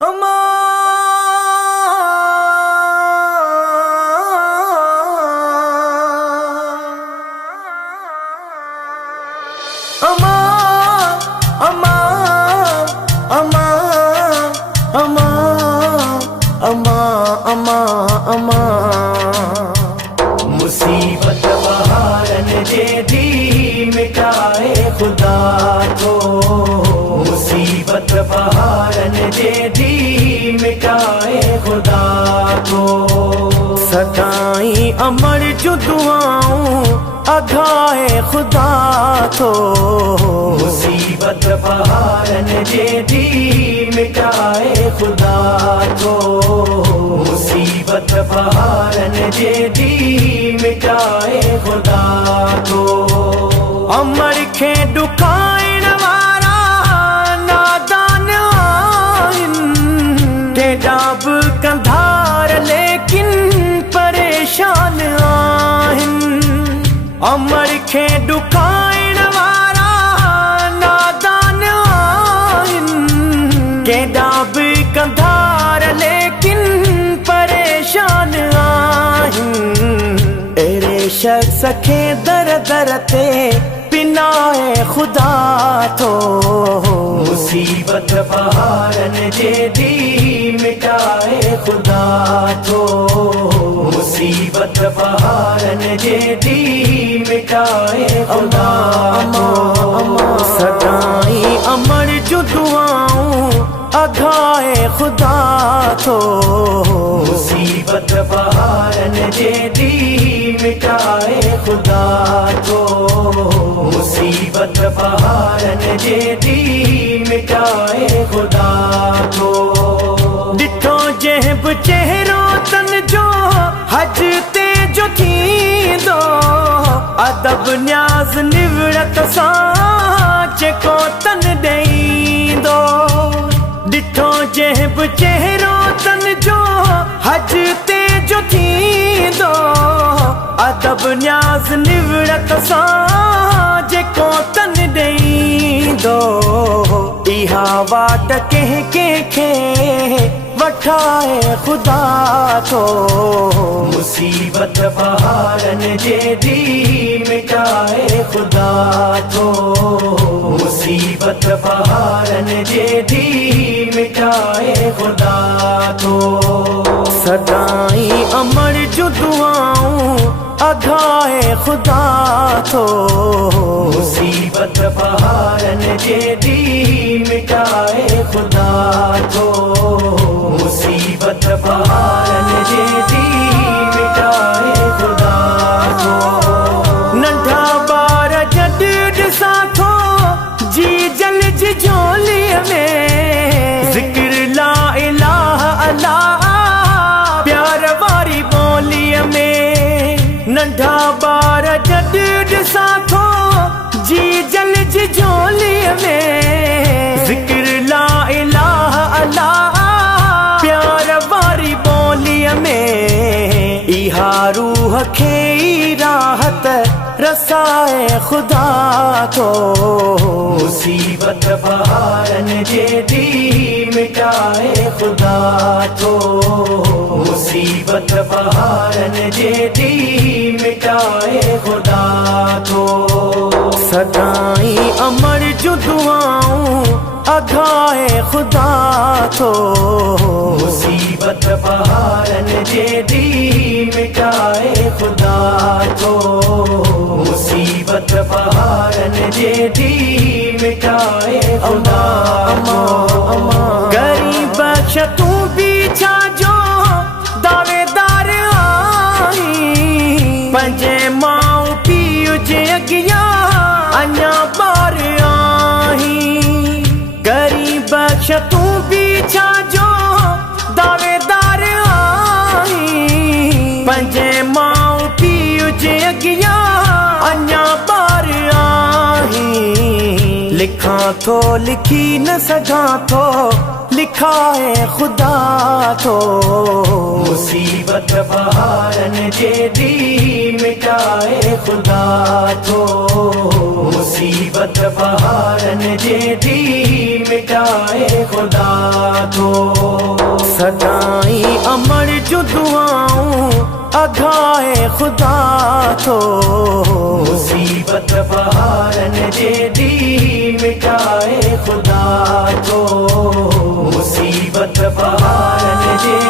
अमा अमा अमा अमा अमा अमा अमा अमा मुसीबत बहारन जे दी मिटाए खुदा को, मुसीबत बहारन जे दी मिटाए खुदा को। सदाई अमर जो दुआऊं अघाए खुदा को, मुसीबत बहारन जे दी मिटाए खुदा को, मुसीबत बहारन जे दी मिटाए खुदा को। अमर खे डुकाइण वारा नादान आहिन, केॾा बि कंधार लेकिन परेशान आहिन। अमर खे डुकाइण वारा नादान आहिन, केॾा बि कंधार लेकिन परेशान आहिन। अहिड़े शख्स खे दर दर ते पिनाए खुदा तो, मुसीबत बहारन जे दी मिटाए खुदा तो, मुसीबत बहारन जे दी मिटाए खुदा तो। सदाई अमर जो दुआऊं अघाए खुदा तो, मुसीबत बहारन जे दी मिटाए खुदा तो, मुसीबत बहारन जे दी मिटाए खुदा तो। ॾिठो जंहिं बि चेहरो तन जो हज ते जो थींदो, अदब न्याज़ निवड़त सां जेको तन ॾेईंदो। ॾिठो जंहिं बि चेहरो तन जो हज ते जो थींदो, अदब न्याज़ निवड़त सां जेको तन ॾेईंदो। इहा वाट कंहिं कंहिंखे वठाए खुदा तो, मुसीबत बहारन जे दी मिटाए खुदा तो, मुसीबत बहारन जे दी मिटाए खुदा तो। सदाई अमर जो दुआऊं अघाए खुदा तो, मुसीबत बहारन जे दी मिटाए खुदा तो, मुसीबत बहारन जे दी मिटाए खुदा तो। नंढा ॿार जॾहिं ॾिसां थो जी जलज झोलीअ में, ज़िक्र ला इलाहा अल्लाह प्यार वारी ॿोलीअ में। नंढा ॿार जॾहिं ॾिसां थो जी जलज झोलीअ में, ज़िक्र ला इलाहा अल्लाह प्यार वारी ॿोलीअ में। इहा रूह खे ई राहत रसाए खुदा तो, मुसीबत बहारन जे दी मिटाए खुदा तो, मुसीबत बहारन जे दी मिटाए खुदा तो। सदाई अमर जो दुआऊं अघाए खुदा तो, मुसीबत बहारन जे दी मिटाए खुदा तो, मुसीबत बहारन जे दी मिटाए खुदा तो। गरीब बख्श तू भी छा जो दावेदार आई, पंहिंजे माउ पीउ जे अॻियां अञा ॿार आहीं। गरीब बख्श तू भी छा जो दावेदार आई, पंहिंजे माउ पीउ जे अॻियां अञा ॿार आहीं। लिखां थो लिखी न सघां थो, लिखाए खुदा तो, मुसीबत बहारन जे दी मिटाए खुदा तो, मुसीबत बहारन जेठी मिटाए खुदा तो सदाई अमर जो दुआऊं अघाए खुदा तो मुसीबत बहारन जेठी मिटाए खुदा तो मुसीबत बहारन जे